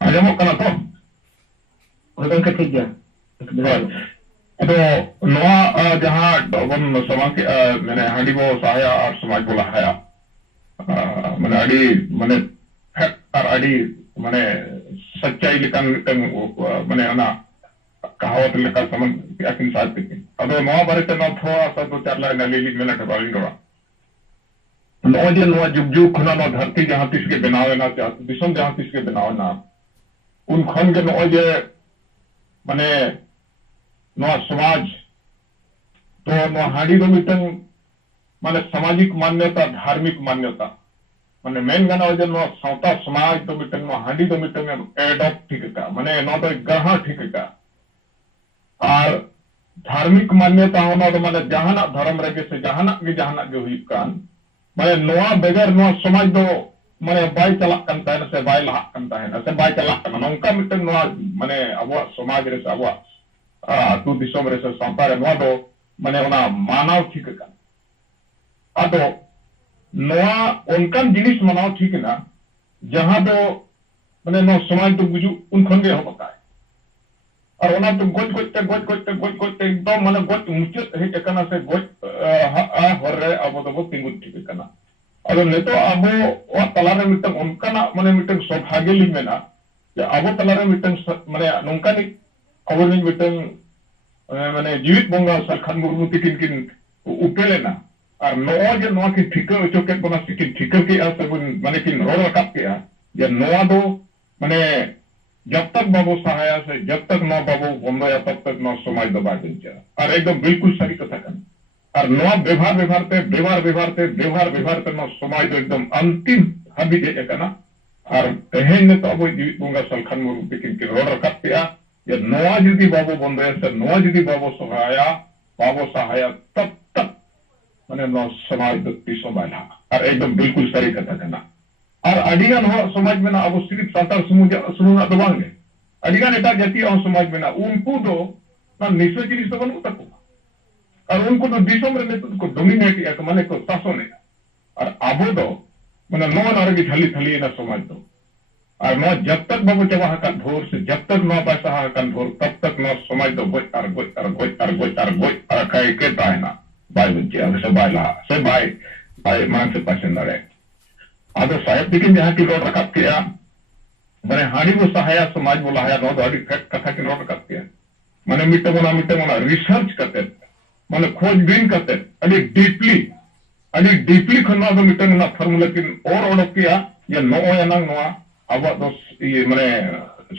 Ajamok kana to. Orang ketiga. Right. Ado noa jahan bon samang mane handi bo sahaya ar samaj bola haya. Mane adi mane hak ar adi mane सच्चाई लेकर मने अना कहावत लेकर समझ याकिन साथ picking अदो नवा बारे ते ना थोड़ा सा दो चार लाइन ले ली मिनट बालिन डोरा नवा जे नवा जुग जुग खुना नवा धरती जहां तिस के बनावे ना चाहते दिसम जहां तिस के बनावे ना उन खन के नवा जे मने नवा समाज तो नवा हाड़ी दो मिटन माने सामाजिक मान्यता धार्मिक मान्यता माने मेन गाना वजन नो सावता समाज तो मिटन नो हांडी तो मिटन एडॉप्ट ठीक का माने नो तो ग्रहण ठीक का और धार्मिक मान्यता होना तो माने जहाना धर्म रगे से जहाना के हुई कान माने नोआ बेगर नोआ समाज दो माने बाय चला कंता है से बाय ला कंता है से बाय चला कना नोंका मिटन नोआ माने अबवा समाज रे से अबवा तू दिसोम रे से सावता रे नोआ दो माने ओना मानव ठीक का अदो नोआ उनकान जिनिस मनाओ ठीक ना जहां दो माने नो समाज तो बुझु उन खंगे हो बताए और ओना तो गोज एकदम माने गोज मुचत हे कना से गोज हर रे अब तो तिंगु ठीक कना अदो नेतो अबो वा तला रे मिटन उनकाना माने मिटन सौभाग्य लिख में ना या अबो तला रे मिटन माने नोंकानी खबर नहीं मिटन माने जीवित बंगा सरखान मुर्मु तिकिन किन उपेले ना और नोआ जे नोआ की ठिकर चोके बना सिकिन ठिकर के आ सब माने किन रोड रकाप के आ या नोआ दो माने जब तक बाबू सहाया से जब तक नौ बाबू बंदो या तब तक नौ समाज दबा दिया और एकदम बिल्कुल सही कथा कर और नौ व्यवहार पे नौ समाज दो एकदम अंतिम हबी दे करना और कहे ने तो अब जीवित बंगा सलखान मुरु पे किन रोड रकाप के आ या नोआ जुदी बाबू बंदो या से नोआ जुदी बाबू सहाया तब तक माने नो समाज दो तीसों बाला और एकदम बिल्कुल सही कथा करना और अडिगान हो समाज में ना अब सिर्फ सातार सुमुना दो बांगे अडिगान एटा जाति और समाज में ना उनको दो ना निश्चय जिनिस तो बनू तक और उनको तो दिसोम रे तो को डोमिनेट या माने को शासन है और आबो दो माने नो ना रे थली थली ना समाज दो और नो जब तक बाबू चवा का धोर से जब तक नो पैसा का धोर तब तक नो समाज दो गोच और काय के तायना बाय बच्चे से बाय ला से बाय मान से पसंद रहे आदो साहेब दिकिन जहां की रोड रखा किया माने हाड़ी वो सहाया समाज बोला है नो दाड़ी फैक्ट कथा की रोड रखा किया माने मिटे मोना रिसर्च करते माने खोजबीन करते अली डीपली खन्ना दो मिटे मोना फार्मूला की और ओडक किया या नो या नंग नोआ अब दो ये माने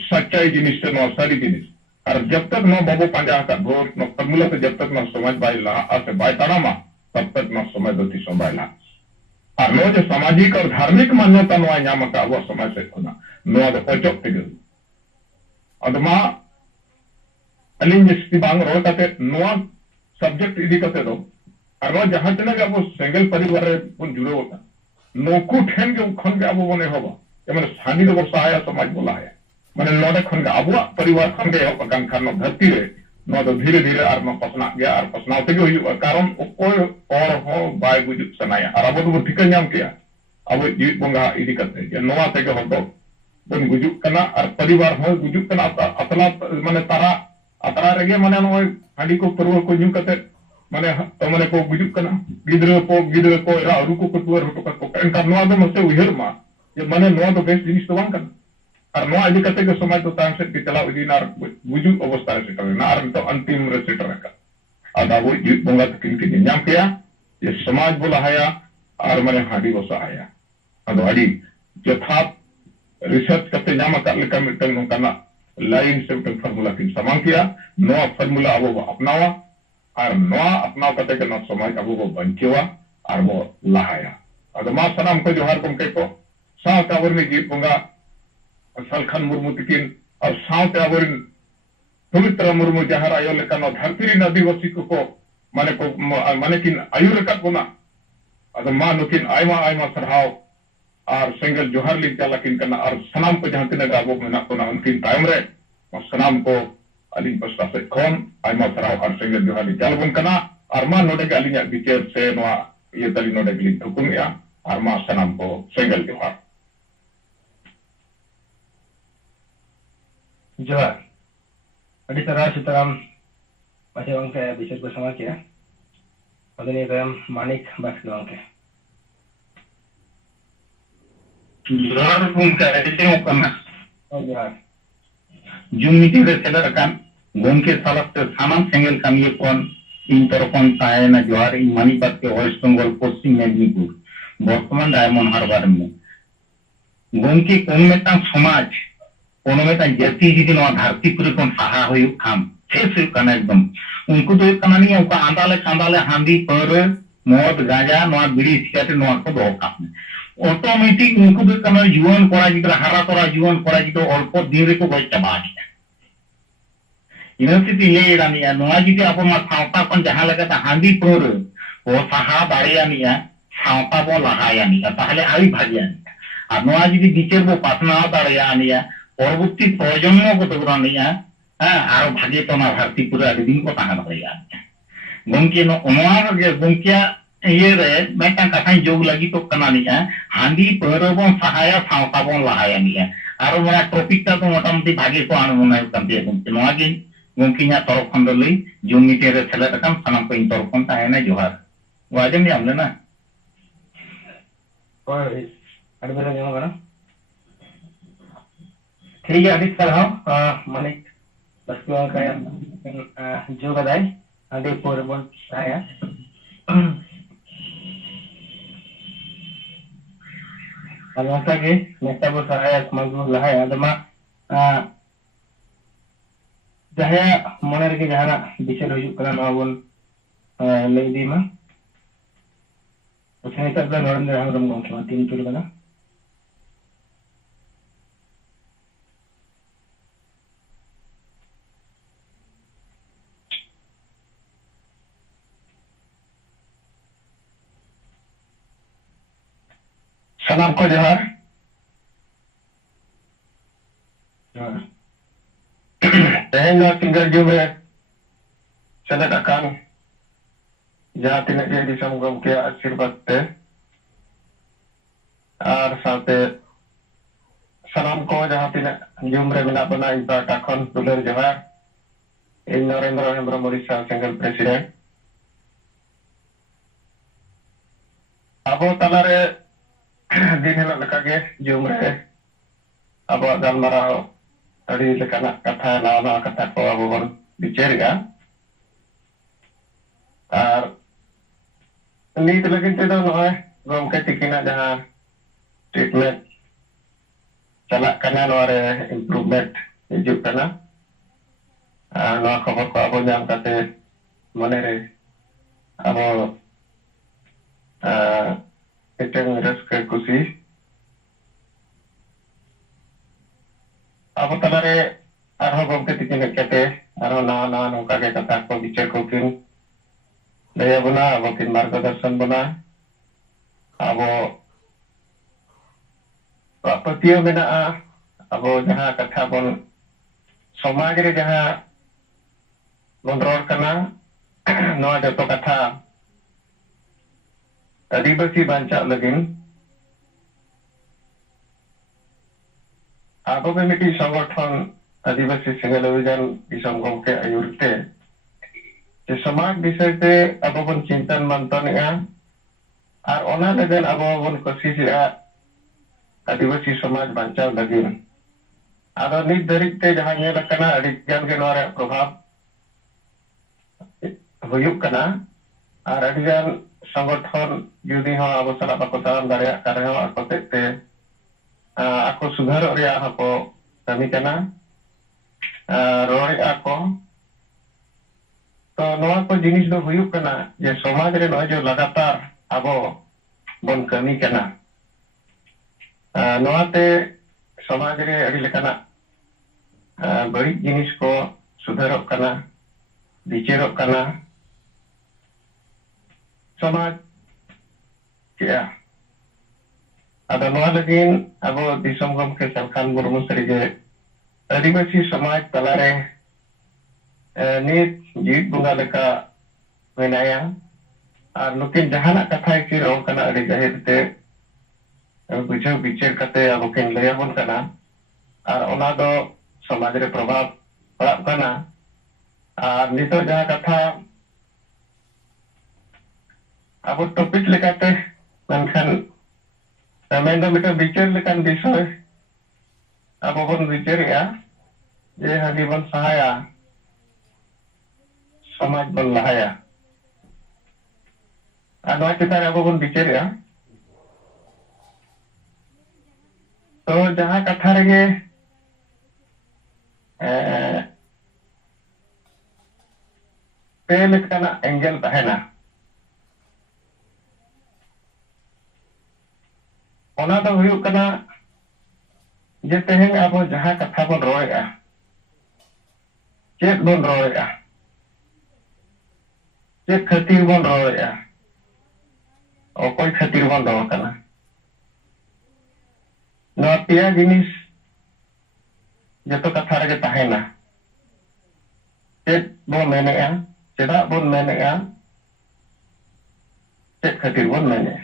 सच्चाई जिनिस से नो सारी जिनिस और जब तक नो बाबू पंजा का घोर नो फार्मूला तो जब तक नो समाज बाइला आसे बाय तानामा तब तक नो समाज दो तीसों बाइला और नो जो सामाजिक और धार्मिक मान्यता नो न्याम का वो समाज से खुना नो दो ओचोक तिगल अदमा अलिंग जिसकी बांग रोल करते नो सब्जेक्ट इदी करते दो और नो जहां तक के अब सिंगल परिवार रे पुन जुड़े होता नो को ठेन के खन के अब बने होबा ये माने सानी दो सहाया समाज बोला है माने नोडे खन के अब परिवार खन के पकान खान धरती रे नो तो धीरे धीरे और नो पसना गया और पसना ते हुई कारण कोई और हो बाय गुजुक सनाया और अब तो ठीक नाम किया अब जीवित बंगा इदी करते ये नोआ ते के हो बन गुजुक कना और परिवार हो गुजुक कना अतला माने तारा अतरा रेगे माने नो हाडी को परव को न्यू करते माने माने को गुजुक कना गिद्र को रा रु को तुवर हटो को एनका नोआ दो मसे उहर मा ये माने नोआ तो बेस जिनिस तो बांग कना और नोआ इदी करते के समाज तो तांग से की चला उदिनार गुजुक अवस्था से करना और तो अंतिम रे सेटर का आदा वो जीवित बंगा किन के नाम किया ये समाज बोला है और माने हाडी बसा है अदो हाडी यथार्थ रिसर्च करते नाम का लेकर मिटन नोकाना लाइन से मिटन फार्मूला की समान किया नोआ फार्मूला अब वो अपनावा और नोआ अपनाव करते के नो समाज अब वो बंचेवा और वो लहाया अदो मा सनाम को जोहार को के को साथ आवरनी जीवित बंगा सलखान मुर्मु तिकिन और साथ आवरन पवित्र मुर्मु जहार आयो लेकर नो धरती आदिवासी को माने किन आयु रकत बना अदो मा नुकिन आयमा सरहाव और सेंगल जोहार लिख जाला किन करना और सनाम को जहां तिना गाबो मेना को ना उनकिन टाइम रे और सनाम को अलिन पस्ता से कौन आयमा सरहाव और सेंगल जोहार लिख जाला बन करना और मा नोडे के अलिन बिचेर से नोआ ये तली नोडे के लिख हुकुम या और मा सनाम को सेंगल जोहार जोहार अभी तरह Sitaram masih orang kayak bisa bersama kita. Pada ni dalam Manik Basketball orang kayak. जोहार गंके एसें कना Oh जोहार. जुमिति रे सेलरकान गंके सालाते सानाम सेंगेल कामिये कोन इन तरफन तायना जोहार इन मणिपात के वेस्ट बंगाल पश्चिम मेदिनीपुर बर्तमान डायमंड हार्बर में गंके कोन मेटांग समाज कोन मेटांग जाति जिदि नवा धरती पुरे कोन साहा होयु खाम शेष हुयु कना एकदम उनको तो कना नहीं उनका आंदाले हांदी पर मद गांजा नवा बीड़ी सिगरेट नवा को दो काम ऑटोमेटिक उनको तो कना जुआन कोड़ा गिद्रा हारा तोरा जुआन कोड़ा गिद्रा अल्प दिन रे को गय चबा गया यूनिवर्सिटी ले रानिया नवा जिदि अब मा सावता कोन जहां लगा हांदी पर ओ साहा दाड़ियानिया सावता बो लाहायानिया ताहले आई भागियानिया আর নয়া যদি বিচার বো পাতনা দাঁড়িয়ে পরবর্তী প্রজন্ম কত রানিয়া হ্যাঁ আর ভাগে তো না ভারতী পুরো একদিন কো তাহা হইয়া গমকে নয়া যে গমকিয়া ইয়ে রে মেটাং কাথাই যোগ লাগি তো কানানিয়া হান্দি পরবন সাহায়া সাওতাবন লাহায়ানিয়া আর মোরা টপিকটা তো মোটামুটি ভাগে তো আনমনায় কান্তি গমকে নয়া গিন গমকিয়া তরফ খন্ডলই জমিতে রে ছেলে টাকাম সানাম কইন তরফন তাহেনা জোহার ওয়াজেম নি আমলে না और ada berapa yang mana? ठीक है अभी कल हम Manik Basketball orang kayak जो कदाई ada porbon saya. Kalau lagi nesta bos saya kemagu lah ya, ada mah jahaya mana lagi jahana bisa rujuk kerana awal lady mah. Usai itu adalah orang yang orang ngomong cuma tim itu mana? salam ko johar tehnya tinggal juga selat akan jahat tidak jadi samgam ke आशीर्वाद te ar saate salam ko jahat tidak jumre menak bana iba takon duler johar in Narendra Hembro Morisa single president abo talare दिन हिलोग लकागे जुमरे अब गलमाराव अड़ी लेकाना कथा नावा कथा को अब बन बिचेरगा और नीत लगिन ते दो नय गमके तिकिना जहां ट्रीटमेंट चला कना नोरे इम्प्रूवमेंट हिजुग कना नोआ खबर को अब नाम काते मने रे अब Iteng raska kusi. Apa talare arho gomke tikin kete arho na nongka ke kata ko bicar kokin daya buna abo kin margadarshan buna abo patiyo mena abo jaha katha bon समाज रे जहां bon ror kana noa joto katha आदिवासी बांचा लगिन आबो के मिटी संगठन आदिवासी single अभियान दिसम गमके आयुरते जे समाज विषय ते आबो बन चिंतन मंथनया आर ओना लगन आबो बन कोशिशया आदिवासी समाज बांचा लगिन आदो नित धरिते जहां ने लकना अडिगान के नोरे प्रभाव हुयुक कना आर अडिगान संगठन जुदी हो अब सला बाको ताम दारे करे हो ako te ako सुधार रे ako kami kana rori ako तो नोआ को जिनिस दो हुयुक कना जे समाज रे नोआ जो लगातार abo bon kami kana नोआ ते समाज रे अड़ी लेकना बड़ी जिनिस को सुधारक कना बिचेरक कना समाज क्या ada noa lagin abo disam gomke salkan burmu serige आदिवासी समाज talare nit jit bunga leka menaya ar nukin jahana katha ki ro kana adi gahir te bujo bicher kate abo ken laya bon kana ar ona do समाज रे प्रभाव पड़ा करना और नितो जहाँ कथा अब टॉपिक लेकाते मेनखान मेन दो मिटर विचार लेकान विषय अब बन विचार या जे हानि बन सहाया समाज बन लहाया नवा चितार अब बन विचार या तो जहाँ कथा रे पे लेकाना एंगल तहना ओना दो हुयुग कना जे तेहें अब जहाँ कथा बन रोएगा चेत बन रोएगा चेत खातिर बन रोएगा कोई खातिर बन रो कना नवा पिया जिनिस जतो कथा रे तहना चेत बन मेनेगा चेदा बन मेनेगा चेत खातिर बन मेने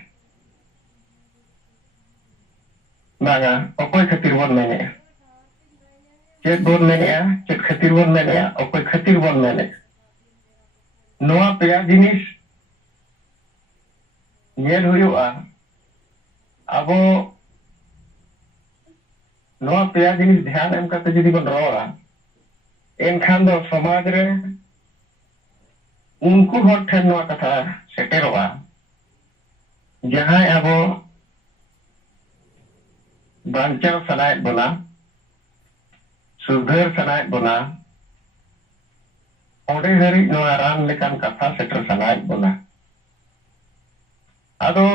बागा कोई खातिर बन मेने चेत बन मेने चेत खातिर बन मेने कोई खातिर बन मेने नवा पेया जिनिस नेल हुयुआ अबो नवा पेया जिनिस ध्यान एम करते जुदी बन रोड़ा एनखान दो समाज रे उनको हर ठेन नवा कथा सेटेरोआ जहां अबो बांचाव सनायत बोला सुधर सनायत बोला ओडे हरी नवा रान लेकान कथा सेटर सनायत बोला अदो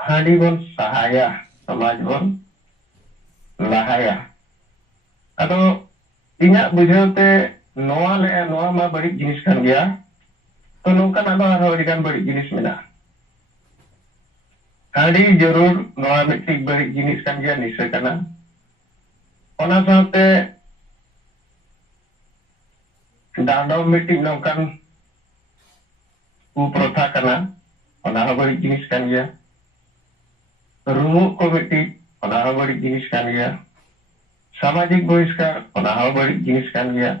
हाडी बन सहाया समाज बन लहाया अदो इना बुझाते नवा ले नवा मा बड़ी जिनिस कान गया तो नोका ना आरो अडिगान बड़ी जिनिस मेना हाडी जरूर नवा मिट्टी बड़ी जिनिस कान गया निश्चय कना ओना साथे दानो मिट्टी नोकान कुप्रथा कना ओना बड़ी जिनिस कान गया रुमु को मिट्टी ओना बड़ी जिनिस कान गया सामाजिक बहिष्कार ओना बड़ी जिनिस कान गया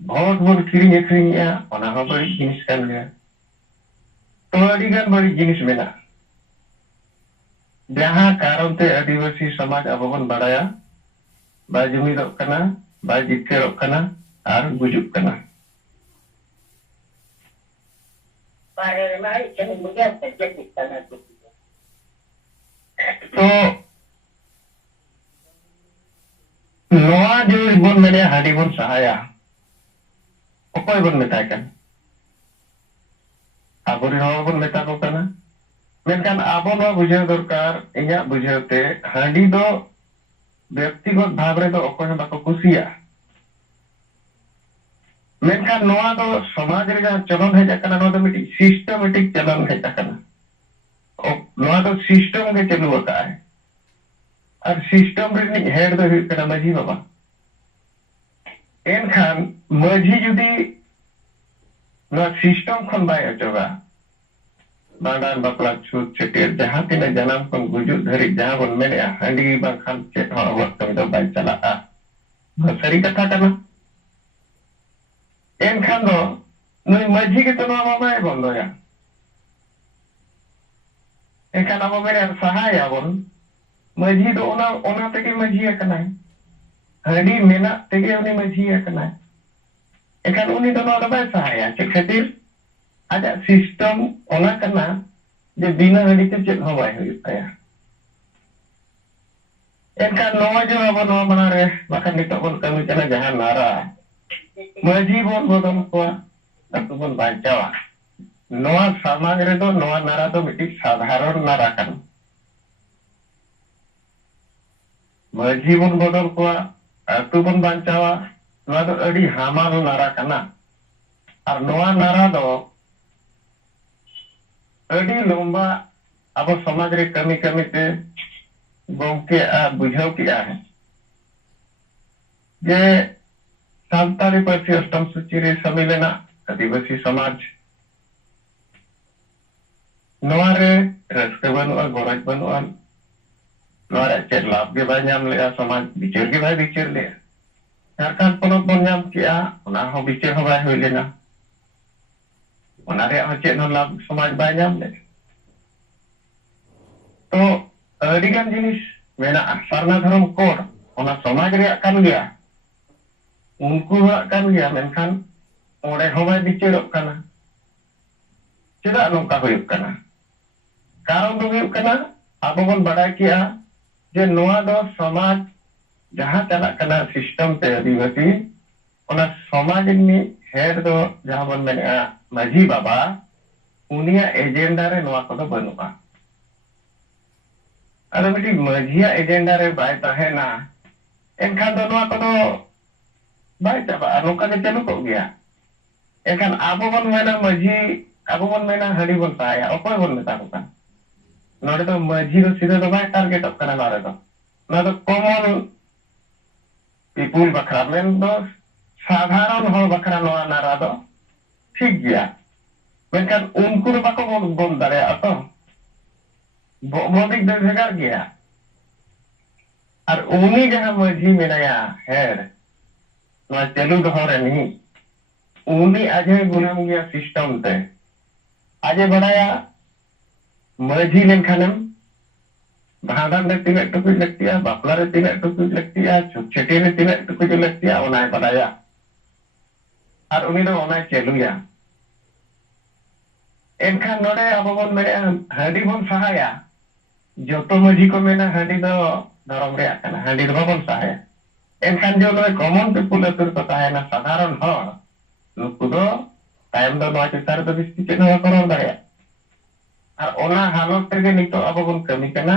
भोट बन किरिंग अखरिंगा ओना बड़ी जिनिस कान गया तो अडिगान बड़ी जिनिस मेना जहाँ कारण ते आदिवासी समाज अब बन बड़ाया बा जुमिदोग कना बा जितकेरोग कना और गुजुग कना तो नवा जो बन मेने हाडी बन सहाया ओकोय बन मेताय कन आबोरी हवा बन मेता को कना मेनखान आबो नो बुझाव दरकार इया बुझावते हाडी दो व्यक्तिगत भाव रे दो ओकोय बाको कुसिया मेनखान नवा दो समाज रे जहां चलन हेज कना नो दो मिटी सिस्टमेटिक चलन हेज कना नवा दो सिस्टम के चलू होता है और सिस्टम रे नि हेड दो हुई कना मजी बाबा एनखान मजी जुदी नवा सिस्टम खन बाय अचोगा बांडान बापला छूट छेटियर जहां तिना जनाम खन गुजु धरी जहां बन मेने हांडी बाखान चेत हो वक्त दो बाय चला सरी कथा कना एनखान दो नुई मजी के तो नवा बाय बंदोया एनखान अब मेरे सहाय आबन मजी दो ओना तेगे मजी कना हांडी मेना तेगे उनी मजी कना एखान उनी दो नवा बाय सहाया चे खातिर आजा सिस्टम ओना कना जे बिना हांडी ते चेत हो बाय हुयुताया एनखान नवा जो अब नवा बना रे बाखान नितो बन कमी कना जहां नारा मजी बन बदन को अतु बन बांचावा नवा समाज रे दो नवा नारा तो मिटी साधारण नारा कन मजी बन बदल को अतु बन बांचावा नवा दो अड़ी हामाल नारा कना और नवा नारा दो अड़ी लंबा अब समाज रे कमी कमी ते गोमके बुझाव किया है जे सान्ताली पार्टी अष्टम सूची रे सम्मिलना आदिवासी समाज नवा रे रस्के बनुआ गोरज बनुआ नवा रे चेत लाभ ᱜᱮ ᱵᱟᱭ ᱧᱟᱢ ᱞᱮᱜᱼᱟ, ᱥᱚᱢᱟᱡᱽ ᱵᱤᱪᱟᱹᱨ ᱜᱮ ᱵᱟᱭ ᱵᱤᱪᱟᱹᱨ ᱞᱮᱜᱼᱟ। ᱡᱷᱟᱲᱠᱷᱚᱸᱰ ᱯᱚᱱᱚᱛ ᱵᱚᱱ ᱧᱟᱢ ᱠᱮᱜᱼᱟ, ᱚᱱᱟ ᱦᱚᱸ ᱵᱤᱪᱟᱹᱨ ᱦᱚᱸ ᱵᱟᱭ ᱦᱩᱭ ᱞᱮᱱᱟ। ᱚᱱᱟ ᱨᱮᱭᱟᱜ ᱦᱚᱸ ᱪᱮᱫ ᱦᱚᱸ ᱞᱟᱵᱷ ᱥᱚᱢᱟᱡᱽ ᱵᱟᱭ ᱧᱟᱢ ᱞᱮᱫ। ᱛᱚ ᱟᱹᱰᱤᱜᱟᱱ ᱡᱤᱱᱤᱥ ᱢᱮᱱᱟᱜᱼᱟ। ᱥᱟᱨᱱᱟ ᱫᱷᱚᱨᱚᱢ ᱠᱳᱰ ᱚᱱᱟ ᱥᱚᱢᱟᱡᱽ ᱨᱮᱭᱟᱜ ᱠᱟᱱ ᱜᱮᱭᱟ, ᱩᱱᱠᱩᱣᱟᱜ ᱠᱟᱱ ᱜᱮᱭᱟ, ᱢᱮᱱᱠᱷᱟन ᱚᱸᱰᱮ ᱦᱚᱸ ᱵᱟᱭ ᱵᱤᱪᱟᱹᱨᱚᱜ ᱠᱟᱱᱟ। ᱪᱮᱫᱟᱜ ᱱᱚᱝᱠᱟ ᱦᱩᱭᱩᱜ ᱠᱟᱱᱟ? ᱠᱟᱨᱚᱱ ᱫᱚ ᱦᱩᱭᱩᱜ ᱠᱟᱱᱟ, ᱟᱵᱚ ᱵᱚᱱ ᱵᱟᱰᱟᱭ ᱠᱮᱜᱼᱟ ᱡᱮ ᱱᱚᱣᱟ ᱫᱚ ᱥᱚᱢᱟᱡᱽ ᱡᱟᱦᱟᱸ ᱪᱟᱞᱟᱜ ᱠᱟᱱᱟ ᱥᱤᱥᱴᱮᱢ ᱛᱮ ᱟᱹᱫᱤᱵᱟᱹᱥᱤ, ᱚᱱᱟ ᱥᱚᱢᱟᱡᱽ ᱨᱤᱱᱤᱡ ᱦᱮᱰ ᱫᱚ ᱡᱟᱦᱟᱸ ᱵᱚᱱ ᱢᱮᱱᱮᱜᱼᱟ ᱢᱟᱺᱡᱷᱤ ᱵᱟᱵᱟ, ᱩᱱᱤᱭᱟᱜ ᱮᱡᱮᱱᱰᱟ ᱨᱮ ᱱᱚᱣᱟ ᱠᱚᱫᱚ ᱵᱟᱹᱱᱩᱜᱼᱟ। ᱟᱫᱚ ᱢᱤᱫᱴᱤᱡ ᱢᱟᱺᱡᱷᱤᱭᱟᱜ ᱮᱡᱮᱱᱰᱟ ᱨᱮ ᱵᱟᱭ ᱛᱟᱦᱮᱱᱟ, ᱮᱱᱠᱷᱟन ᱫᱚ ᱱᱚᱣᱟ ᱠᱚᱫᱚ ᱵᱟᱭ ᱪᱟᱵᱟᱜᱼᱟ, ᱱᱚᱝᱠᱟ ᱜᱮ ᱪᱟᱹᱞᱩ ᱠᱚᱜ ᱜᱮᱭᱟ। ᱮᱱᱠᱷᱟन ᱟᱵᱚ ᱵᱚᱱ ᱢᱮᱱᱟ ᱢᱟᱺᱡᱷᱤ, ᱟᱵᱚ ᱵᱚन ᱢᱮᱱᱟ ᱦᱟᱺᱰᱤ ᱵᱚᱱ ᱥᱟᱦᱟᱭᱟ, ᱚᱠᱚᱭ ᱵᱚᱱ ᱢᱮᱛᱟ ᱠᱚ ᱠᱟᱱᱟ? ᱱᱚᱰᱮ ᱫᱚ ᱢᱟᱺᱡᱷᱤ ᱫᱚ ᱥᱤᱫᱷᱟᱹ ᱫᱚ ᱵᱟᱭ ᱴᱟᱨᱜᱮᱴᱚᱜ ᱠᱟᱱᱟ। ᱱᱚᱣᱟ ᱫᱚ ᱠᱚᱢᱚᱱ ᱯᱤᱯᱩᱞ ᱵᱟᱠᱷᱨᱟ, ᱢᱮᱱ ᱫᱚ साधारण हर बखरा नवा नारा दो ठीक गया, मेनखान उनको दो बाको बोल दाड़ेया तो बॉबिक दो भेगार गया। और उनी जहां मझी मेनाया हेड नवा चालू दो रेनी, उनी आजे गुलाम गया सिस्टम ते। आजे बड़ाया मझी लेनखानम भांडन रे तीन टुकुज लगतिया, बापला रे तीन टुकुज लगतिया, छुटछटी रे तीन टुकुज लगतिया, ओनाय बड़ाया और उनी दो ओनाय चालूया। एनखान नोडे अब बन मेरे हांडी बन सहाया, जोतो मझी को मेना हांडी दो धर्म रे आकना, हांडी दो बन सहाया। एनखान जो नोय कॉमन पीपुल अतुर को ताहेना साधारण हर, नुकु दो टाइम दो नोय चितार दो बिस्ती चेन हो करर दाड़ेया। और ओना हालत तेगे नितो अब बन कमी कना,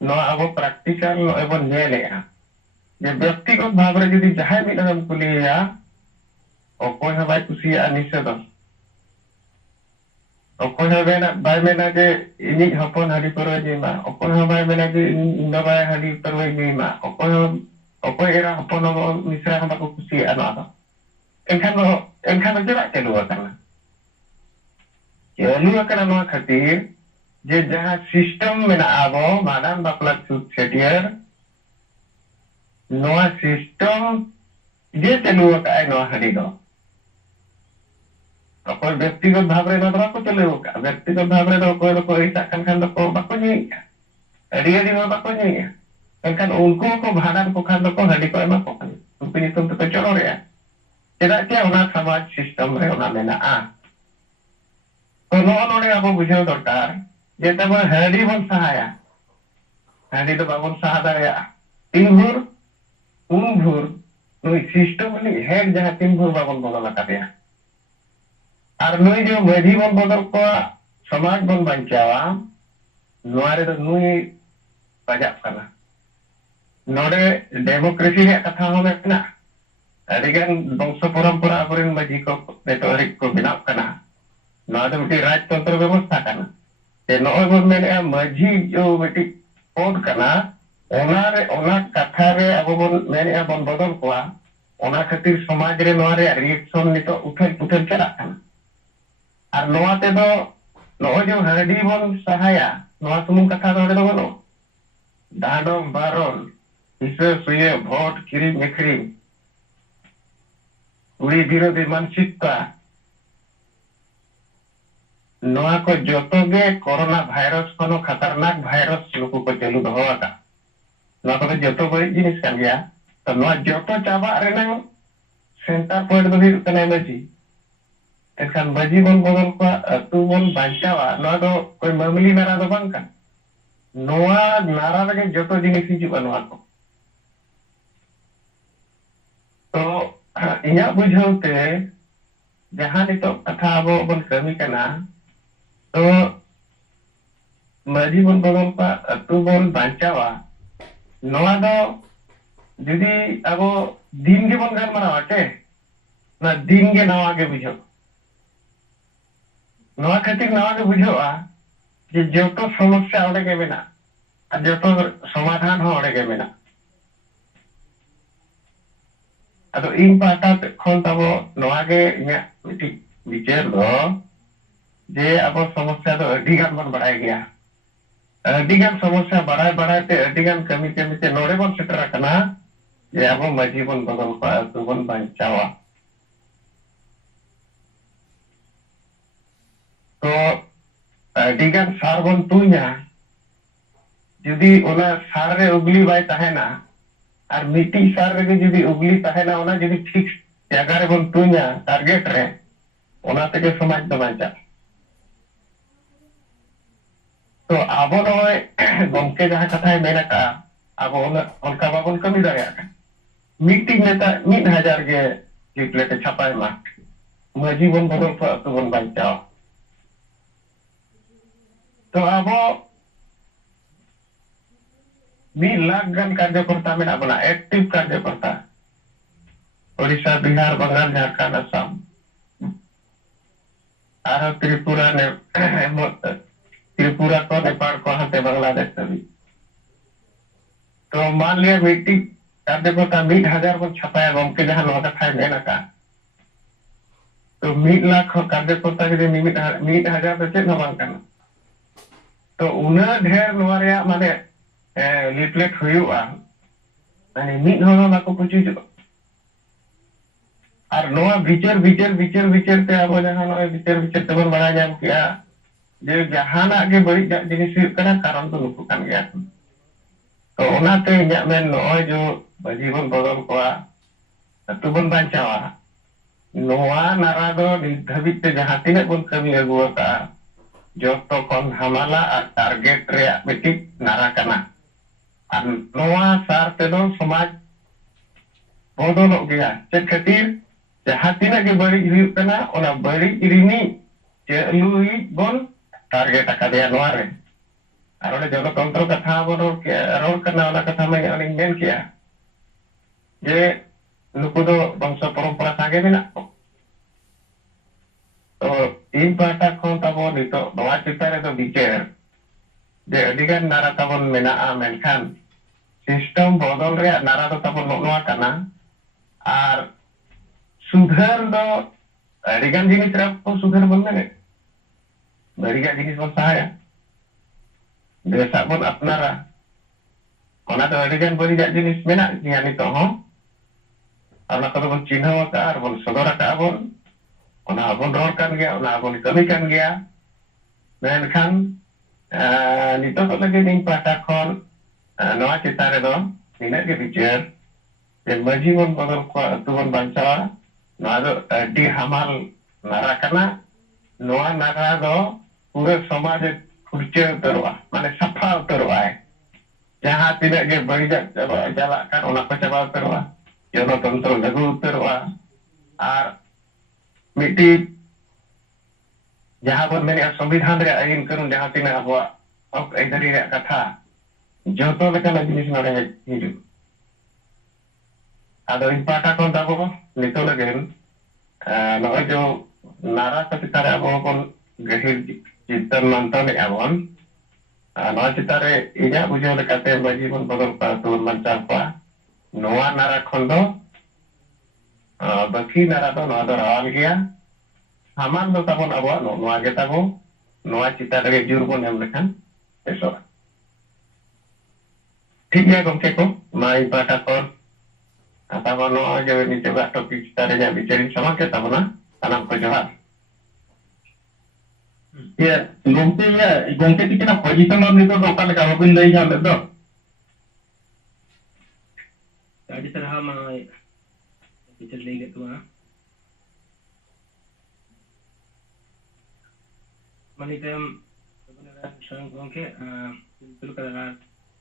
नो अब प्रैक्टिकल नो बन नेलेया जे व्यक्तिगत भाव रे जदि जहाय मिदम कुलिया अकोय ह बाय कुसिया निसे दो अकोय ह बाय मेना जे इनि हपन हाडी परवे जेमा, अकोय ह बाय मेना जे इन बाय हाडी परवे जेमा, अकोय एरा हपन मिश्रा ह बाको कुसिया ना दो। एनखान चेदा चालू आकना, चालू आकना नोआ खातिर जे जहां सिस्टम मेना आबो मादान बापला छूट छेटियर, नोआ सिस्टम जे चालू आकाय नोआ हाडी दो अकोय व्यक्तिगत भाव रे नोआ को चालू आका, व्यक्तिगत भाव रे दो कोई को इसा खान दो को बाको नीया, अड़ी हो बाको नीया। एनखान उनको को भाडान को खान दो को हाडी को एमा को खान उनको नितुम तो चलो रे चेदा के ओना समाज सिस्टम रे ओना मेना आ। तो नो नोडे अब बुझाव दरकार जे तब हाडी बन सहाया, हाडी दो बाबन सहा दाड़ेया तीन भूर उन भूर नुई सिस्टम नि हेड जहां तीन भूर बाबन बदल आकादेया। और नुई जो मझी बन बदल को समाज बन बचावा, नोआरे दो नुई बजाप कना। नोडे डेमोक्रेसी रे कथा हो मेना, अडिगन वंश परंपरा अबरेन मझी को नेतो हरिक को बिनाव कना, नोआ दो मिटी राजतंत्र व्यवस्था कना। ते नोय बन मेने मझी जो मिटी कोड कना, ओना कथा रे अब बन मेने बन बदल कोआ, ओना खातिर समाज रे नोआ रे रिएक्शन नितो उठल पुठल चला कना। और नोआ ते दो नोय जो हांडी बन सहाया, नोआ सुमुंग कथा दो दो बनो दाडम बारन हिसे सुये भोट किरिम एकरिम उड़ी विरोधी मानसिकता, नोआ को जोतो गे कोरोना वायरस कोनो खतरनाक वायरस नुकु को चालू दो आका। नोआ को जोतो बड़ी जिनिस कान गया, तो नोआ जोतो चाबा रेना सेंटर पॉइंट दो हुई कना मझी। एनखान मझी बन बदल को अतु बन बांचावा, नोआ दो कोई मामूली नारा दो बांग कान, नोआ नारा लगे जोतो जिनिस हिजुआ नोआ को। तो इना बुझावते जहां नितो कथा अब बन कमी कना, तो मझी बन बदल को अतु बन बांचावा, नोआ दो जुदी अब दिन के बन गलमारावा के ना दिन के नवा के बुझो, नवा खातिर नवा के बुझोआ जे जोतो समस्या ओडे के मेना और जोतो समाधान हो ओडे के मेना। अदो इन पाटा खन तबो नवा के इना मिटी विचार दो जे अब समस्या दो अडी गान बन बड़ाय गया। अडिगान समस्या बढ़ाए बढ़ाते अडिगान कमी कमीते नोड़े बन सेटर करना जे अब मजी बन बदल को अतु बन बांचावा तो अडिगान सार बन तुnya जुदी ओना सार रे उगली बाय तहेना और मिट्टी सार रे जुदी उगली तहेना ओना जुदी ठीक जगह रे बन तुnya टारगेट रे ओना तेगे समाज दो बांचा तो अब गमके जहाँ कथा मेना का अब उनका बाबन कमी दाया मिट्टी नेता 1000 के लिपलेट छापाय मा मजी बन बदल को अतु बन बांचाओ तो अब 2 लाख गन कार्यकर्ता में अपना एक्टिव कार्यकर्ता ओडिशा बिहार बंगाल झारखंड असम और त्रिपुरा ने त्रिपुरा को नेपाल को हते बांग्लादेश सभी तो मान लिया मिट्टी कार्यकर्ता 1000 को छपाया गमके जहाँ लोग कथा मेना का तो 1 लाख कार्यकर्ता के 1000 तो चेक नवाल करना तो उन्हें ढेर नवारिया माने लिपलेट हुआ माने मिट होना बाको पूछी जो और नवा विचार विचार विचार विचार ते अब जहाँ नवा विचार विचार ते बन बना जाम किया जे जहाँ ना के बड़ी जिनिस करना कारण तो नुकु kan गया तो उनाते इन्या में नवा जो जीवन बदल को अतु बन बांचावा नवा नारा दो निर्धारित जहाँ तीन बन कमी अगुआ का जो तो कौन हमाला टारगेट रे मिट्टी नारा करना और नवा सार ते दो समाज बदल गया चेक खातिर जहाँ तीन के बड़ी हुई करना उना बड़ी इरिनी चलुई बन टारगेट अकादिया नवा रे और उन्हें जब तंत्र कथा बन रोल करना वाला कथा में उन्हें मेन किया जे नुकु दो वंश परंपरा सागे में ना तो इन पाटा को तबो नितो नवा चितारे तो बिचार जे अडिगान नारा तबन मेना मेनखान सिस्टम बदल रे नारा तो तबन नोआ करना और सुधर दो अडिगान जिनिस रे को सुधर बन में बड़िया जिनिस बन सहाया देशा बन अपनारा ओना तो अडिगान बड़िया जिनिस मेना यानी तो हो और तो बन चिन्ह का और बन सदर का बन ओना बन रोड kan गया ओना बन कमी kan गया मेनखान नितो तो लगे इन पाटा खन नवा चितारे दो निना के बिचार जे मजी बन बदल को अतु बन बांचावा नवा दो अडी हमाल नारा करना नवा नारा दो पूरे समाज खुर्चे उतरवा माने सफा उतरवा है जहाँ तीन के बड़ी जला कर ओना को चबा उतरवा जो तंत्र लघु उतरवा और मिट्टी जहाँ पर मैंने संविधान रे आइन करूं जहाँ तीन अब इधर रे कथा जो तो लेकिन जिनिस नड़े हिजु आदो इन पाटा को तबो नितो लगेन नय जो नारा को चितारे अब बन गहिर चिंतन मंथन एवं नवा चितारे इजा बुझो लेकाते जीवन बदल पा तो मंचा पा नवा नारा खंडो बाकी नारा तो नवा दो रावल गया हमान दो तबन अब नवा के तबो नवा चितारे जुर बन एम लेखान eso ठीक है गमके को माई पाटा को atau no aja ini coba topik kita ada bicara sama kita mana tanam kerjaan. Ya, gongke kita nak position orang itu lokal kalau pun dari jam itu. Jadi terhal mana kita lagi tu ah. Mana itu yang sebenarnya seorang gongke itu kalau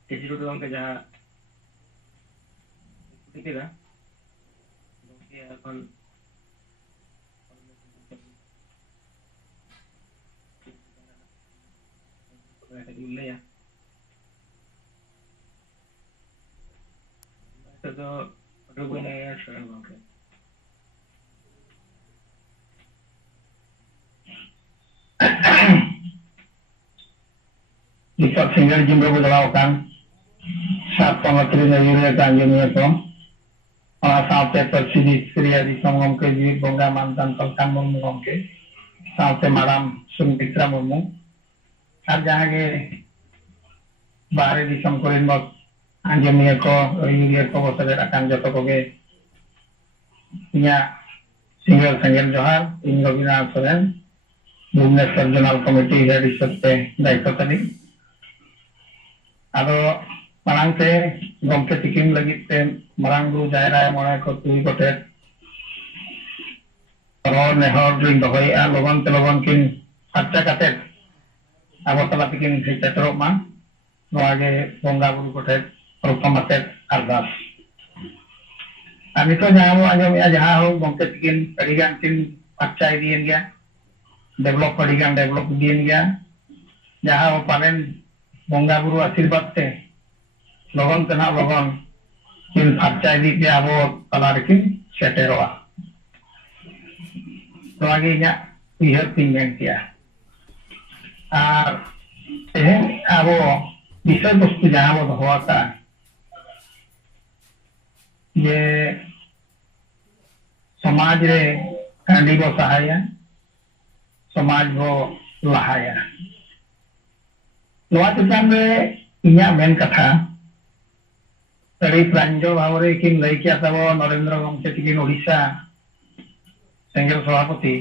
isi itu gongke jah kita এখন dulu ya itu rubahnya ya sekarang oke bisa singgah jumlah berlakukan saat pengaturnya yuri kanjengnya itu साउथे परसिदी श्रीयादी संगम के जी बोंगा मानतान कलकान मुर्मू के साउथे माराम सुमित्रा मुर्मू और जहाँ के बाहरे दिसम कोरिन बस आंजमिया को यूरिया को बसले akan joto koge inya single संगेल जोहार इन Rabinath Soren Bhubaneswar zonal committee head हिसाबते दायित्व तनी आदो मांग ते गमके तिकिन लगित ते मांग बुरु जायरा मने को तुई कोटे और नेहर रिंग दोहई आ लगन किन फर्चा काते आबो तला तिकिन सेटरो मा नोआगे बंगा बुरु कोटे प्रथम आते अरदास आनी तो जहां वो आजम या जहां हो गमके तिकिन अडिगान किन फर्चा दिएन गया डेवलप अडिगान डेवलप दिएन गया जहां वो पालेन बंगा बुरु आशीर्वाद ते लगन तना लगन किन फर्चा दी के आबो तला किन सेटेरोआ तो आगे इन्या इहर तीन मेन किया और आबो विषय वस्तु जहां वो हुआ था ये समाज रे कांडी बो सहाया समाज बो लहाया नोआ चितान रे इन्या मेन कथा तड़ी प्रांजल भाव रे किन लई किया तबो नरेंद्र गमके तिकिन ओडिशा सेंगेल सभापति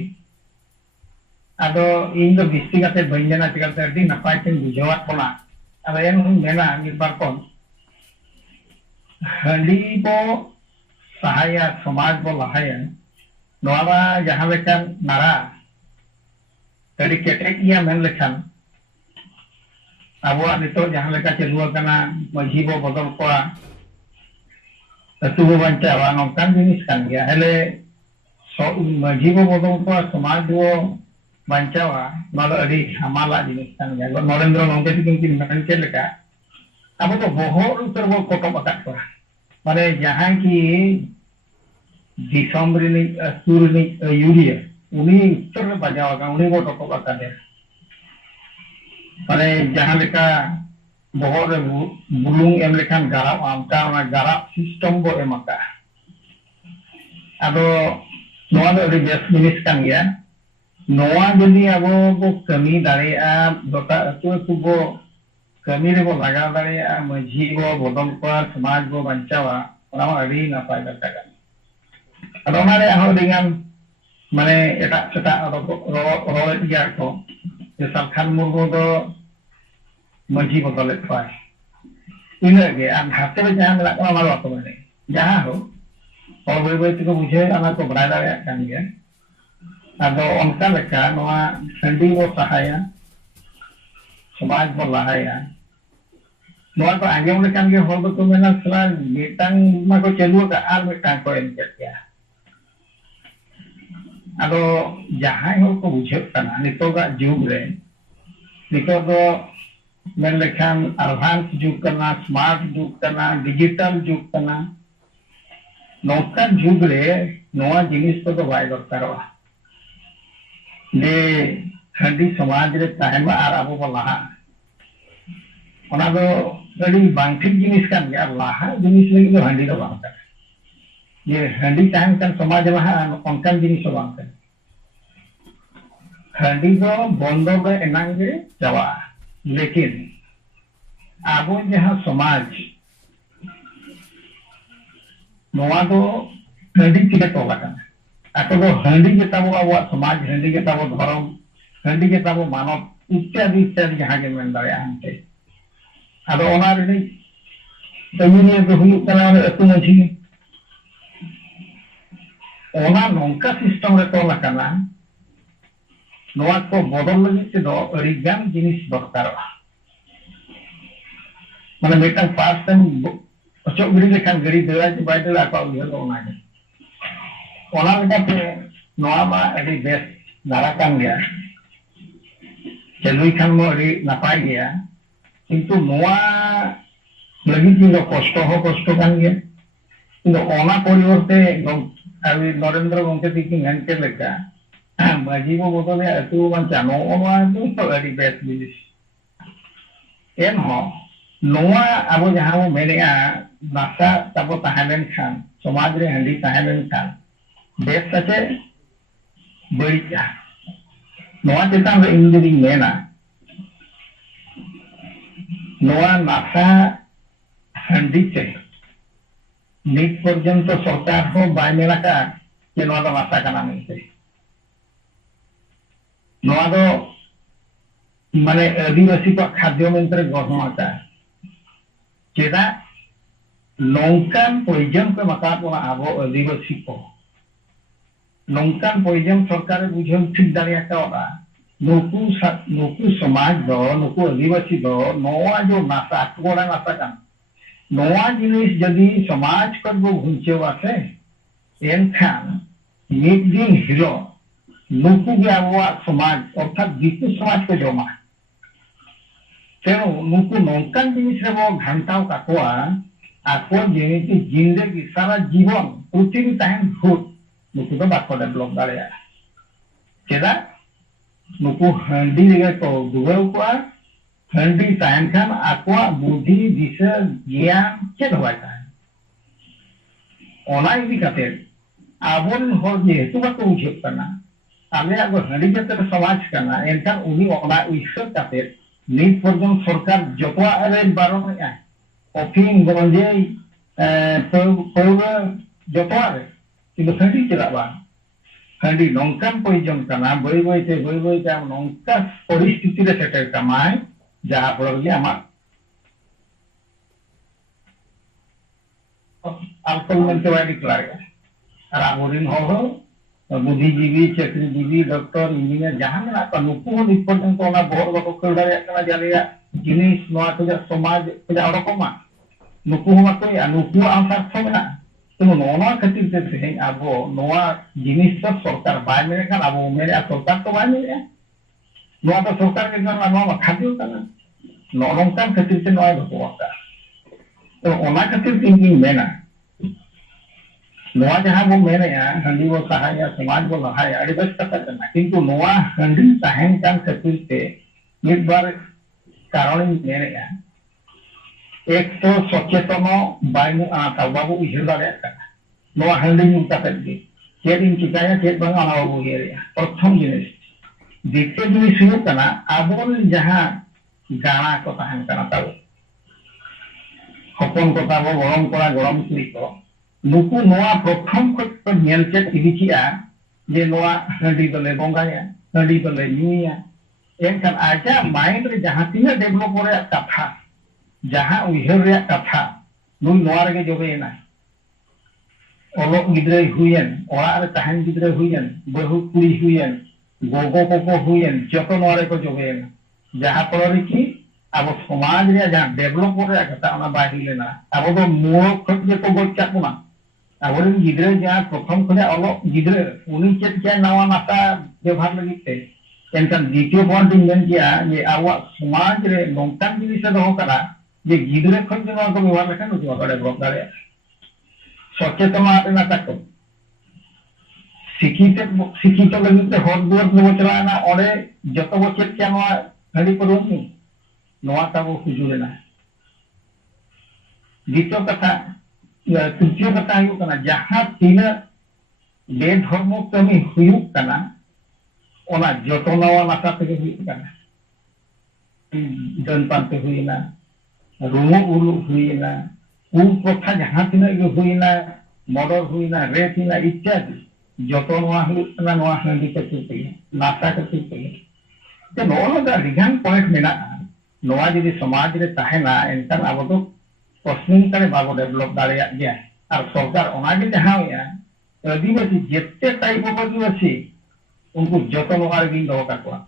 आदो इन दो बिस्ती काते बंजना चिकाते अडी नपाय किन बुझावत कोना आदो एन मेना मिबार कोन हंडी बो सहाया समाज बो लहाया नोआ जहां लेकान नारा तड़ी केटेक गया मेन लेखान आबो नितो जहां लेका चलुआ कना मझी बो बदल कोआ अतु बो बंचावा नोकान जिनिस कान गया हेले मझी बो बदल कोआ समाज बो बंचावा नोला अडी हमाला जिनिस कान गया नरेंद्र गमके तिकिन मेन के लेका अब तो बहुत उतर वो कोटो बता को माने जहां की दिसंबर ने सूर ने यूरिया उन्हीं उत्तर में बजावा का उन्हीं को टोको बता दे माने जहां लेका बहुत बुलुंग एम लेखान गारा आमका ना गारा सिस्टम बो एमका आदो नोआ दो बेस जिनिस कान गया नोआ जदी आबो बो कमी दाड़ेया दोता अतु बो कमी रे बो लगा दाड़ेया मझी बो बदल को समाज बो बंचावा ओना अडी नापाय कथा का आदो माने हो दिगान माने एटा सेटा रो गया को जे सरखान मुर्मु दो मझी बदल पाय इने गे आन हाते में जहां मेला कोना मारो तो माने जहां हो और बई बई को बुझे आना को बड़ा दाड़े कान गया आदो ओनका लेका नोआ हंडी बो सहाया समाज बो लहाया नोआ को आंगेम लेकान के होल तो मेना सला मिटांग मा को चलुआ का आर मिटांग को एम केया आदो जहां हो को बुझे कना नितो का जुग रे नितो दो मेन लेखान एडवांस जुग करना स्मार्ट जुग करना डिजिटल जुग करना नौका जुग रे नोआ जिनिस को तो बाय दरकारवा ने हंडी समाज रे ताहेमा आर आबो को लहा ओना दो गडी बांठिक जिनिस कान गया लहा जिनिस लगी तो हंडी दो बांटा ये हंडी ताहेन कान समाज लहा ओनकान जिनिस हो बांटा हंडी दो बंदो बे एनांगे जावा लेकिन आबो जहां समाज नोआ दो हंडी के तो लगा आको दो हंडी के ताबो आबो समाज हंडी के ताबो धर्म हंडी के ताबो मानव इत्यादि इत्यादि जहां के मेन दाड़े आनते आदो ओना रे तमिनी दो हुई कना अतु मझी ओना नोंका सिस्टम रे तो लकाना नोआ को बदल लगी से दो अरिगान जिनिस दरकारवा माने मेटा फास्ट टाइम अचो गिरी लेखान गड़ी देला जे बाय देला को उहल ओना के ओना लेकाते नोआ मा अडी बेस दारा कान गया चलुई खान मो अडी नापाय गया किंतु नोआ लगी जो कष्ट कान गया किंतु ओना परिवर्ते अभी नरेंद्र गमके तिकिन हेनके लेका मझी को बदले अतु बंचा नोआ तो अडी बेस जिनिस एन हो नोआ अब जहां वो मेनेगा नासा तब ताहेलेन खान समाज रे हंडी ताहेलेन खान बेस सचे बड़िया नोआ चितान रे इन जदी मेना नोआ नासा हांडी ते नित पर्यंत सरकार हो बाय मेला का जे नोआ दो नासा काना मेनते नोआ दो माने आदिवासी को खाद्य मंत्री घोषणा का चेदा नौकान पॉइजन को मकान को आबो आदिवासी को नौकान पॉइजन सरकार बुझन ठीक दाड़िया का ओला नुकु समाज दो नुकु आदिवासी दो नोआ जो नासा कोड़ा नासा का नोआ जिनिस जदि समाज को भूंचे वासे एनखान एक दिन हिरो नुकु के आबो समाज अर्थात दिकु समाज को जमा तेणु नुकु नौकान जिनिस रे वो घंटाव काकोआ आको जेनिति जिंदगी सारा जीवन पृथ्वी ताहेन भूत नुकु तो बाको डेवलप दाड़िया चेदा नुकु हंडी रे को दुगल को हंडी ताहेन खान आको बुद्धि दिशा ज्ञान चेद होय ताहेन ओना इदी काते आबोन हो जेतु बाको उछेप कना आले आगो हंडी जते समाज कना एनखान उनी ओना उइसर काते नित पर्यंत सरकार जतवा रे बारण है ऑफिंग गंजे पौवा जतवा रे किंतु हंडी चलावा हंडी नौकान पॉइजन कना बई बई ते नौका परिस्थिति रे सेटेल कमाय जहां फल जे आमा अल्कोहल में तो वाइड क्लार और आबोरिन हो बुद्धिजीवी चाकरीजीवी डॉक्टर इंजीनियर जहां में आपका नुकु नित पर्यंत ओना बोर बको कर दाड़िया कना जालिया जिनिस नोआ को समाज को अडकमा नुकु हुआ कोई नुकु आंसार थोना तो नोना खातिर ते से आबो नोआ जिनिस सब सरकार बाय मेरे का आबो मेरे सरकार तो बाय मेरे नोआ तो सरकार के ना नोआ खातिर कना नोनकान खातिर से नोआ दो का तो ओना खातिर थिंकिंग मेना नोआ जहां वो मेरे हंडी वो सहाय समाज को लहाय अड़ी बस कथा करना किंतु नोआ हंडी ताहेन कान खातिर से एक बार कारण मेरे एक तो सचेतन बायमु आता बाबू उहिर दाड़िया कना नोआ हंडी नु काते गे चेद इन चिकाया चेद बंग आना बाबू उहिरिया प्रथम जिनिस द्वितीय जिनिस हुयो कना आबोन जहां गाना को ताहेन कना ताबो हपन को ताबो गरम कोड़ा गरम कुड़ी को नुकु नोआ प्रथम को नेलचेट इदिचिया जे नोआ हंडी दले बंगाया हंडी दले न्यूया एनखान आजा माइंड रे जहां तिना डेवलप रे कथा जहां उहिर रे कथा नुई नोआ रे जोबेना ओलो गिद्रे हुयन ओरा रे ताहेन गिद्रे हुयन बहु कुड़ी हुयन गोगो कोको हुयन जतो नोआ रे को जोबेना जहां पर कि अब समाज रे जहां डेवलप रे कथा ओना बाहि लेना अब तो मूल खत जे को बच्चा कोना आबोरिन गिद्रे जहां प्रथम खने ओलो गिद्रे उनी चेत क्या नवा नाता व्यवहार लगिते एनखान द्वितीय पॉइंट मेन किया जे आवा समाज रे नौकान जिनिस दो करा जे गिद्रे खन जे को व्यवहार लेखान उजवा करे ब्लॉकदारे सचेतन आतेना ताको शिक्षित लगिते हर दुआर को चलाना ओडे जतो बो चेत क्या नवा हडी परवनी नवा ताबो हुजुरेना द्वितीय कथा तृतीय कथा हुयो कना जहां तीना बेधर्म कमी हुयो कना ओना जतो नवा नासा ते हुयो कना जन पांते हुईना रुमो उलु हुईना उ प्रथा जहां तीना के हुईना मर्डर हुईना रेप हुईना इत्यादि जतो नवा हुयो कना नवा हंडी के ते नासा के ते ते नोनो दा रिगान पॉइंट मेना नोआ जदि समाज रे ताहेना एनखान आबो तो पश्चिम करे बाबो डेवलप दाड़िया गया और सरकार ओनागे जहां या आदिवासी जेते टाइप ऑफ आदिवासी उनको जतन वार गिन दो काकोआ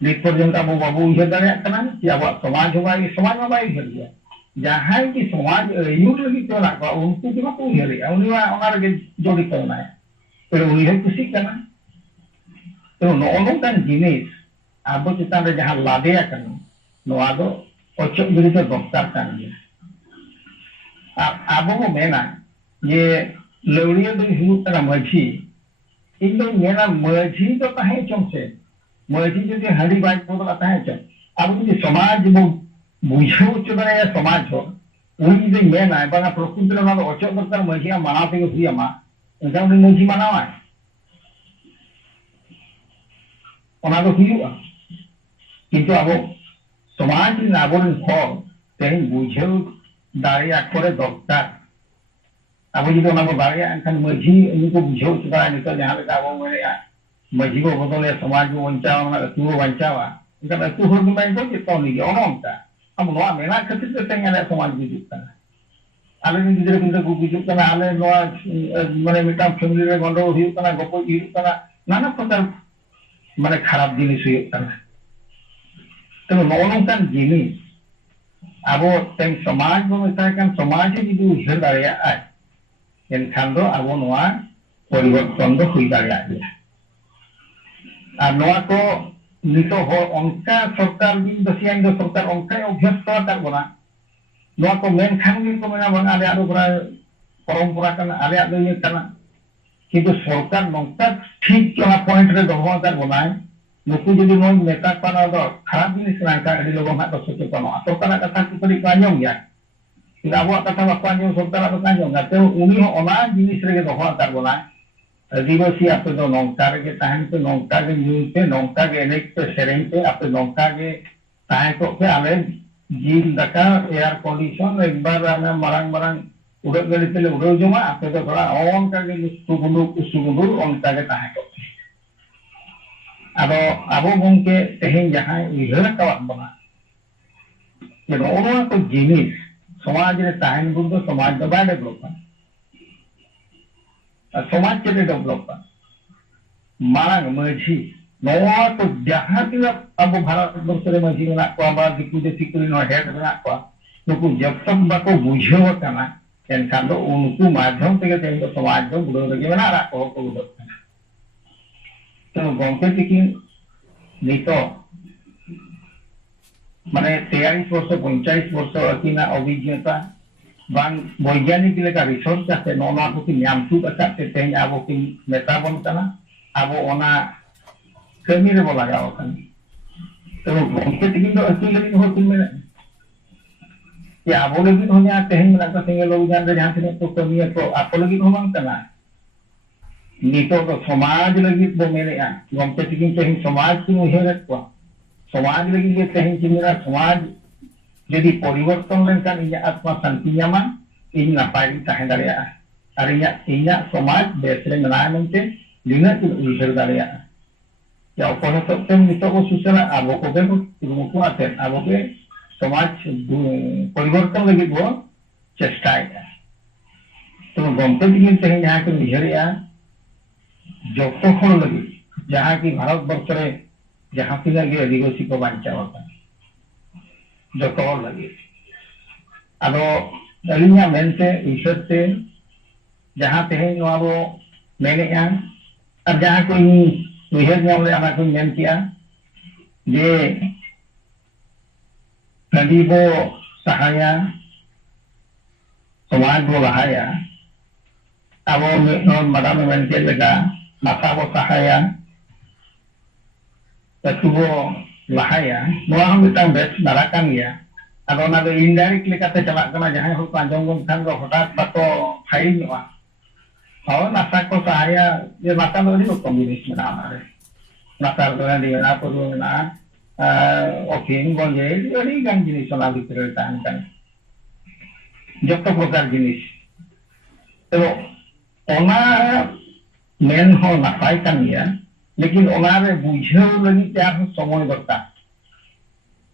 नित पर्यंत आबो बाबू उहिर दाड़िया कना कि आबो समाज होगा ये समाज में बाई घर गया जहां की समाज यूर लगी तो ना को उनको जो को उहिर उनिवा ओनार के जोड़ी करना है तो उहिर खुशी करना तो नोनो कान जिनिस आबो चितान रे जहां लादेया कना नोआ दो ओचो गिरी तो दरकार कान गया आबो को मेना ये लौड़िया दो हुयो कना मझी इन दो मेना मझी तो ताहे चमसे मझी जदि हड़ी बाज बदला ताहे चम आबो जदि समाज बो बुझो चुदरे या समाज हो उनी जदि मेना बागा प्रकृति ना ओचो दरकार मझिया मानाते के हुयामा एनका उनी मझी मानावा ओना दो हुयो किंतु आबो समाज ना आबोन हो तेहन बुझेव दाड़िया करे दरकार अब जुदी ओना बो दाड़िया एनखान माझी उनको बुझेव चुका नितो जहां लेका अब मेनेया माझी को बदले समाज को बंचावा अतु को बंचावा एनखान अतु हर गुनाय को चितो निगे ओनोंका अब नोआ मेना खातिर ते तेहन आले समाज बिजुक kana आले नि गिदरे पिंदा को बिजुक kana आले नोआ माने मिटा फैमिली रे गंडो हुयु kana गपो हुयु kana नाना प्रकार माने खराब जिनिस हुयु kana तो नोनोंकान जिनिस अब तें समाज बो मेताकान समाज जुदी उयहार दाड़िया आय एनखान दो अब नोआ परिवर्तन दो हुई दाड़िया गया और नोआ को नितो हो उनका सरकार दिन दसियान दो सरकार उनका अभ्यास कर बना नोआ को मेन खान भी को मेना बना आले आरो बरा परंपरा kana आले आदो ये kana किंतु सरकार नोंका ठीक जोना पॉइंट रे दोहो कर बनाय नुकु जुदी नोई नेता पाना दो खराब जिनिस नाका अडी लोगो हा तो सचेतन सरकार कथा की परि काजों गया कि अब कथा बापान सरकार तो काजों गया तो उनी हो ओना जिनिस रे दोहो कर बनाय आदिवासी आप दो नौका के तहन पे नौका के न्यूज पे नौका के एनेक पे सेरेंग पे आप नौका के तहन को पे आले जील दका एयर कंडीशन एक बार आने मरंग मरंग उड़े गली पे उड़े जमा आप तो थोड़ा ऑन का के सुगुंदु ऑन का के तहन को अदो अब गंके तेहन जहां उहर का बना ये नोआ को जिनिस समाज रे तहन बुद्ध समाज दो बाय डेवलप समाज के डेवलप मांग माझी नोआ को जहां तिना अब भारत वर्ष रे माझी मेना को बा दिकु देसी कुली नो हेड मेना को नुकु जब तक बाको बुझेव kana एनखान दो उनको माध्यम तेगे तेन दो समाज दो बुड़ो लगे मेना रा को बुड़ो तो गंके तिकिन नितो माने 43 वर्ष 45 वर्ष अकिना अभिज्ञता बांग वैज्ञानिक लेका रिसर्च आते नोना को की नाम तु अकाते तेन आबो की मेता बन kana आबो ओना कमी रे बोला जाओ kana तो गंके तिकिन दो अकिन लगी हो तिन में या आबो लगी हो जा तेन में का सिंगल लोग जान रे जहां से तो कमी है तो आपो लगी हो मांग kana नितो तो समाज लगी बो मेरे आ गंके तिकिन तेन समाज की उहेर को समाज लगी ये तेन की मेरा समाज यदि परिवर्तन लेनकान इया आत्मा शांति ᱧᱟᱢᱟ ᱤᱧ ᱱᱟᱯᱟᱭ ᱤᱧ ᱛᱟᱦᱮᱸ ᱫᱟᱲᱮᱭᱟᱜᱼᱟ ᱟᱨ ᱤᱧᱟᱹᱜ समाज बेस रे ᱢᱮᱱᱟᱜᱼᱟ ᱢᱮᱱᱛᱮ ᱫᱤᱱᱟᱹᱜ ᱤᱧ ᱩᱭᱦᱟᱹᱨ ᱫᱟᱲᱮᱭᱟᱜᱼᱟ या उपनिषद से नितो को सूचना आबो को बेको मुकु आते आबो के समाज परिवर्तन लगी वो चेष्टा है तो गंतव्य की तेहन जहां के उयहारिया जो तो हर लगी जहां की भारत वर्ष रे जहां की लगे आदिवासी को बचाव जो तो लगे अब अलिया मेनते ईश्वर से जहां तेहन वो मेने और जहां कोई उयहार नाम ले आना को मेन किया जे नदी बो सहाया समाज बो लहाया अब मदाम मेन के लगा माथा बो सहाया तु बो लहाया नोआ हम मिटा बेस नाराकान गया अब ओना दो इनडायरेक्ट लेकाते चला कना जहां हो पांजोंगम खान दो हठात बाको फाइल नोआ और नासा को सहाया ये नासा दो नी कॉम्बिनेशन में आना है नासा दो ने ना पुरु ना ओकिन गंजे अड़ी गान जिनिस ना भितर तान कान जब तो प्रकार जिनिस तो ओना मेन हो नापाय कान गया लेकिन ओना रे बुझाव लगी त्यार समय दरकार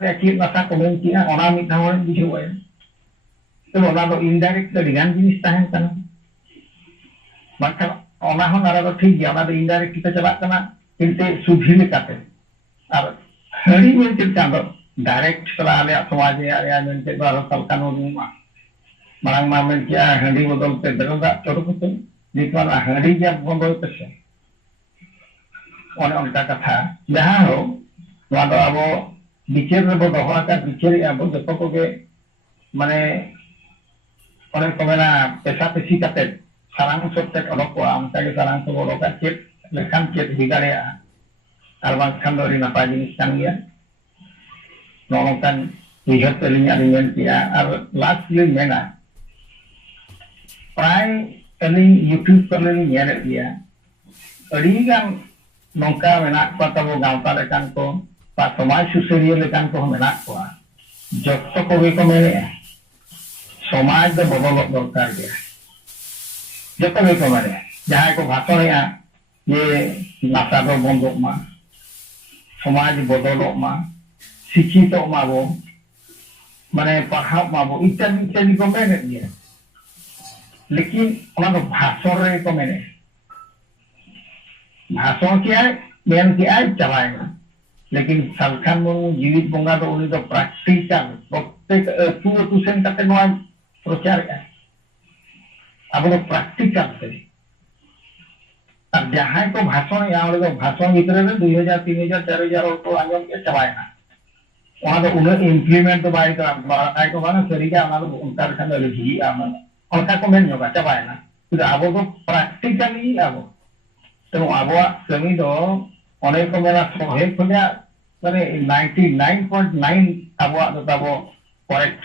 एक नासा को मेन किया ओना मिटा हो बुझाव है तो ओना दो इनडायरेक्ट गान जिनिस तान कान मानखान ओना हो नारा दो ठीक गया ओना दो इनडायरेक्ट किता चला कना किंतु सुधी लेकाते और हड़ी में चिंता दो डायरेक्ट चला आले समाज या मेनते बारो तलकानो नुमा मांग मामेन किया हड़ी बदल पे दरगा चोरो को जितना हड़ी या बंदो तसे ओने उनका कथा जहां हो नोआ दो अब बिचार रे बो दोहा का बिचार अब जतो को के माने ओने को मेना पैसा पेशी काते sarang sukses olok ko am tadi sarang ko olok cip lekan cip higare arbang kan dari napa jenis kan ya nolokan lihat telinya dengan dia ar last year mena prai teling YouTube teling nyere dia adi kan nongka mena ko tabo gauta lekan ko pa samaj susaria lekan ko mena ko जत्तो Koge को मेरे समाज दो बदल दरकार गया जत्तो कोगे को मेरे जहाँ को भाषण है ये नासा दो बंदों मा समाज बदलो मा शिक्षित मा वो माने पढ़ाओ मा वो इत्यादि इत्यादि को मेरे दिया लेकिन उन्होंने भाषण रे को मेरे भाषण किया मेन किया चलाएगा लेकिन सालखान मुर्मू जीवित बंगा तो उन्हीं तो प्रैक्टिकल प्रत्येक तू सेन करते नवा प्रचार है अब तो प्रैक्टिकल से अब जहाँ को भाषण यहाँ वाले तो भाषण भीतर में 2000 3000 4000 और तो आगे के चलाएगा वहाँ तो उन्हें इम्प्लीमेंट तो बाई को बाना सरीगा हमारे उनका रखने वाले भी आमन उनका को मेन होगा चलाएगा तो अब तो प्रैक्टिकली अब तो अब कमी तो अनेक को मेरा सोहे खुदा माने 99.9 अब तो तब करेक्ट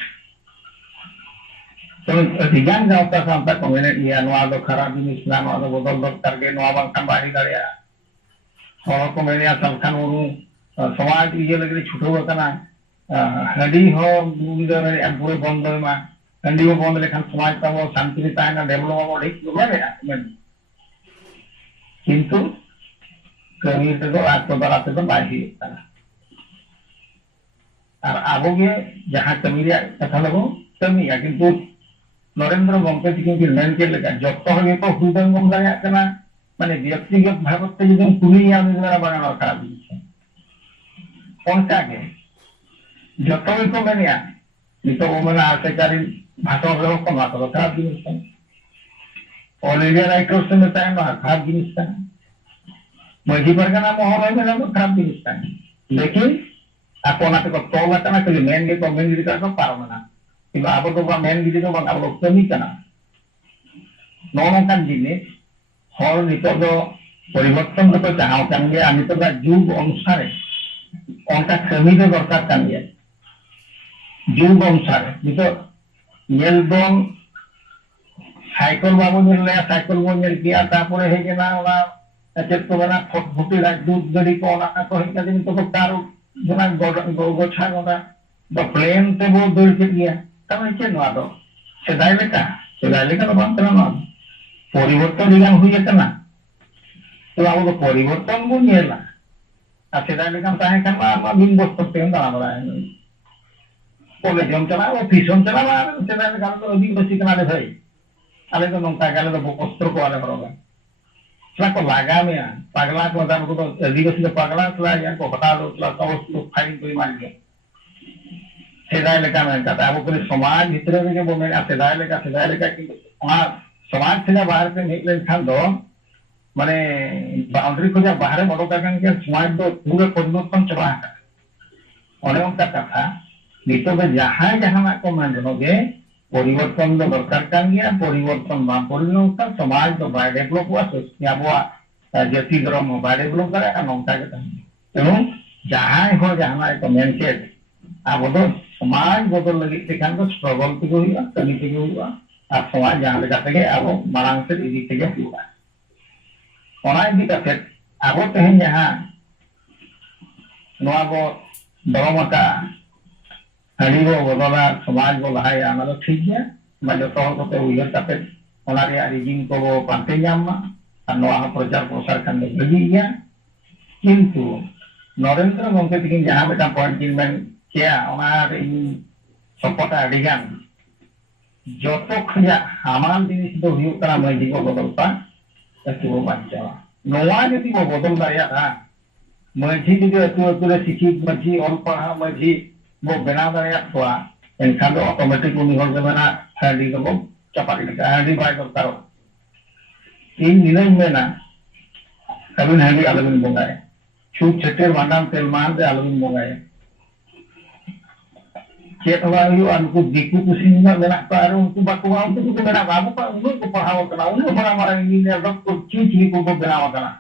तो अधिकांश गाँव सामता कम्युनिटी या नवा तो खराब जिनिस ना नवा तो बदल दरकार के नवा बांकान बाहरी दाड़िया हर को मेरे सालखान मुर्मू समाज ये लगे छुटो करना हडी हो बुरी पूरे बंद मा हडी हो बंद लेखन समाज का वो शांति ताना डेवलप हो ठीक मेरे किंतु कमी तो आज तो बड़ा तो बाहरी और आबो के जहाँ कमी कथा लगो कमी किंतु नरेंद्र गंके की मेन के लगा जब तो हुदन गम दाड़ा माने व्यक्तिगत भाव से जो कुलिया मेरा बना खराब उनका के जो को मेनिया नितो वो मेना आर्थिकारी भाषण रहो को ना तो खराब जिनिस ऑल इंडिया राइटर्स में ताय ना खराब जिनिस मजी परगना मोहर में ना खराब जिनिस लेकिन आपको ना तो तोला करना के मेन के कमेंट का तो पारमना कि आप तो मेन गिरी तो आप लोग कमी करना नौनों जिनिस हर नितो तो परिवर्तन तो चाहओ कान गया नितो का जुग अनुसार उनका कमी तो दरकार कान गया जुग अनुसार नितो नेलबन साइकिल बाबू नेल साइकिल बन नेल किया तारपरे हे गेना ओना चेक को बना फुटी दूध गड़ी को ओना को हे के नितो तो कार जना गोछा गोना तो प्लेन ते वो दौड़ के गया तब के नवा दो सेदाय लेका तो बात करना परिवर्तन दिगान हुई करना तो अब तो परिवर्तन बन नेला सेदाय लेका ताहे करना आमा दिन बस करते हैं दाना बड़ा है कॉलेज हम चला ऑफिस हम चला सेदाय लेका तो अधिक बसी करना ले भाई आले तो नंका गाले तो वस्त्र को आले बरोबर चला को लगा में पगला को दान को तो अधिक बसी पगला चला या को हटा दो चला तो उसको फाइन कोई मान के सेदाय लेका में कहता है वो पूरे समाज भीतर में के वो मेरे सेदाय लेका कि वहाँ समाज से बाहर से निकले खान दो माने बाउंड्री को जब बाहर बड़ो करने के समाज तो पूरे परिवर्तन चला है और उनका कथा नितो में जहाँ जहाँ को मान जनोगे परिवर्तन तो दरकार कान गया परिवर्तन बा परिवर्तन समाज तो बाय डेवलप हुआ सोचिए अब जाति धर्म बाय डेवलप करे नौका के तेणु जहाँ हो जहाँ को मेनसेट अब तो समाज बदल लगे तेखान को स्ट्रगल ते हुआ कमी ते हुआ और समाज जहाँ लेका तेगे अब मांग से इदी तेगे हुआ ओना इदी का फिर अब तेहन जहाँ नवा को दरमका हड़ी को बदला समाज को लहाय आना तो ठीक है मैं जो तो ते उयर करते ओना रे रिजिम को वो पाते जामा और नवा प्रचार प्रसार करने लगी गया किंतु नरेंद्र गंके तिकिन जहाँ बेटा पॉइंट में क्या हमारे सपोर्ट अडिगान जो तो खया हमाल जिनिस तो हुई करा मजी को बदलता ऐसे वो बच्चा नवा यदि वो बदल दाया था मजी जो अतुरे शिक्षित मजी और पढ़ा मजी वो बना दाया था इनका तो ऑटोमेटिक उन्हीं हो गया ना हड्डी को वो चपाती का हड्डी बाय करता रहो इन दिनों में ना कभी हड्डी अलग नहीं बोंगाए छूट छट्टे वांडाम तेलमान से अलग नहीं बोंगाए चेतवा उनको दिकू कुछ मेरा उनको बकवा उनको मेरा बाबू का उनको पढ़ाओ करना उन्हें बड़ा हमारा इंजीनियर डॉक्टर चीज को बनावा करना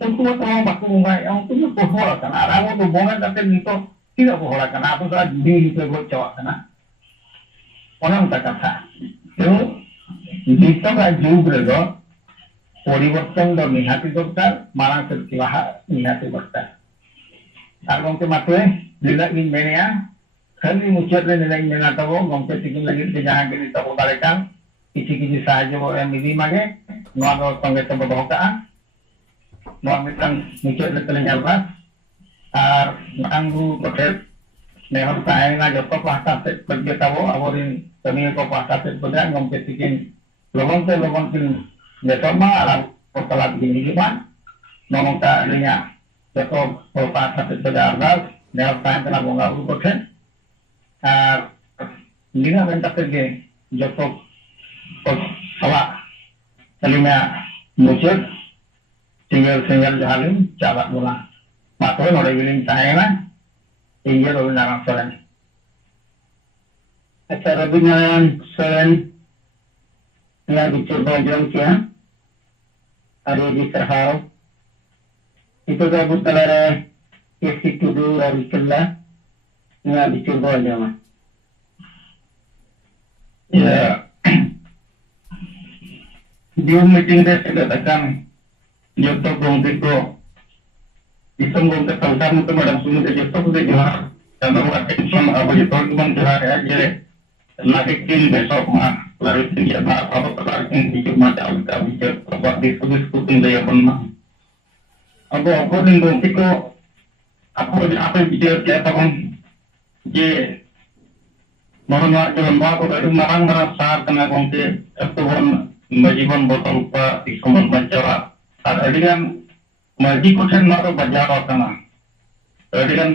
उनको तो बकू होगा उनको जो पढ़ाओ करना और वो तो बोंगा करते नहीं तो किधर पढ़ा करना आप तो डी पे वो चवा करना उन्होंने तक था तो जीतो का जुग रे परिवर्तन दो निहाती दरकार मारा से लाहा निहाती दरकार और उनके मात्रे जिला इन mania kami muncul dari nilai dengan tahu gompe tikin lagi ke jangan kini tahu balikan kisi sahaja bo yang ini mage nuan ro tongge tembo boka nuan mitang muncul dari telinga pas ar anggu hotel nehor taeng na joto pasta pergi tahu aborin kami ko pasta pada gompe tikin lobong tin besoma alam kotalat gini gimana ngomong tak adanya joto pasta pada ardas nehor taeng kena bunga hotel hindi nga benta kerja jotok salah telinga muncul tinggal jalan jalan bola matro nore giling taena iya ro narang soren acara binaan soren yang dicoba jam kia ada di Serhau itu gabut talara kesi tudu rabi kella yang dicoba jam Ya, di meeting saya katakan joto gongke ko isang gongke tawsan mo madam sumu ke joto ko de jahar dan orang action apa joto cuman jahar aja nakikin besok mah lari tinggi apa terlalu di cuma tahu tak bisa buat diskusi daya pernah apa nih gongke ko apa bisa kita kan je mohon maaf jalan bawa dari marang saat kena konti tuhan majiban botol pa ikuman bancara saat ini kan maji kusen nato bajar kana ini kan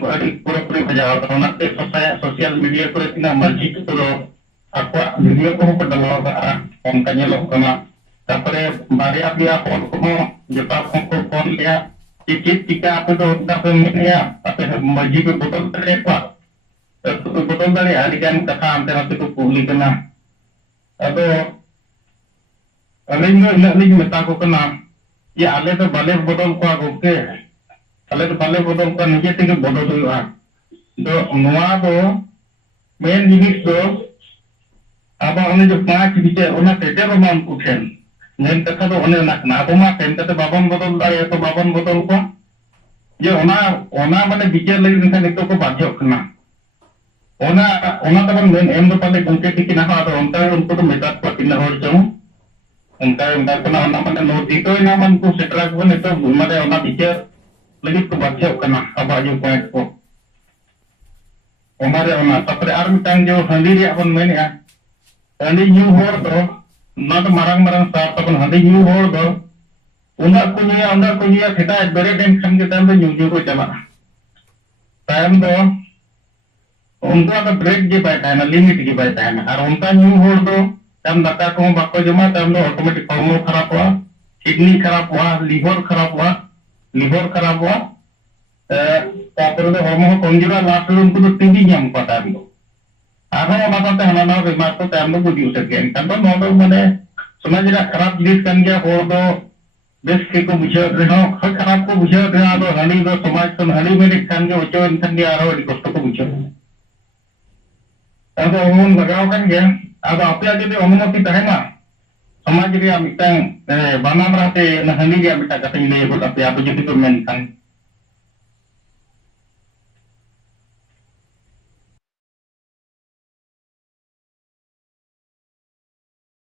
pura-pura bajar kana nanti sosial media pura tina maji itu lo aku video ko padalo ka ongkanya lo kana tapre mari api aku ko jepang ko ya cicit tika apa do dapat ya tapi maji ko botol terlepas betul dari hari kan kata antara itu publik kena atau ini minta aku kena ya ale tu balik botol aku ke ale tu balik botol kan ni jadi botol tu lah itu nuah tu main jenis tu apa orang tu pakai bicara orang kerja orang kucing main kata tu orang nak aku mah kan kata babon botol dari atau babon botol ko ya orang mana bicara lagi dengan itu ko bajok kena ona taban men em do pale gongke tikin ha do onta unko to metat patina hor jong onta kana ona man no dito ina man ko setra ko ne to mare ona bicar lagi ko bajau kana aba jo point ko omare ona tapre ar mitang jo handiri apon men ya handi new hor do not marang sa tapon handi new hor do onda kunya kita bere dem kham ke tam do new ko chala time do उनको अगर break के बैठा है ना limit के बैठा है ना और उनका न्यू होल्ड दो तब दका को बाको जमा तब लो ऑटोमेटिक हार्मोन खराब हुआ किडनी खराब हुआ लिवर खराब हुआ तापर तो हार्मोन कंजरा लास्ट में उनको तो टीबी नाम पता है वो आगे वो बात है ना बीमार तो तब लोग बुद्धि उसे गए तब तो नॉर्मल मैंने समाज रा खराब जिस कर गया हो दो बेस के को बुझे रहे हो खराब को बुझे रहे तो हनी दो समाज तो हनी में दिखान के उच्च इंसान के आ रहा है कष्ट को बुझे अब umum लगावkan ya अब apa aja di अनुमति tahena समाज रे मिटang bana berate nah ini dia minta kata ini buat apa jadi permen kan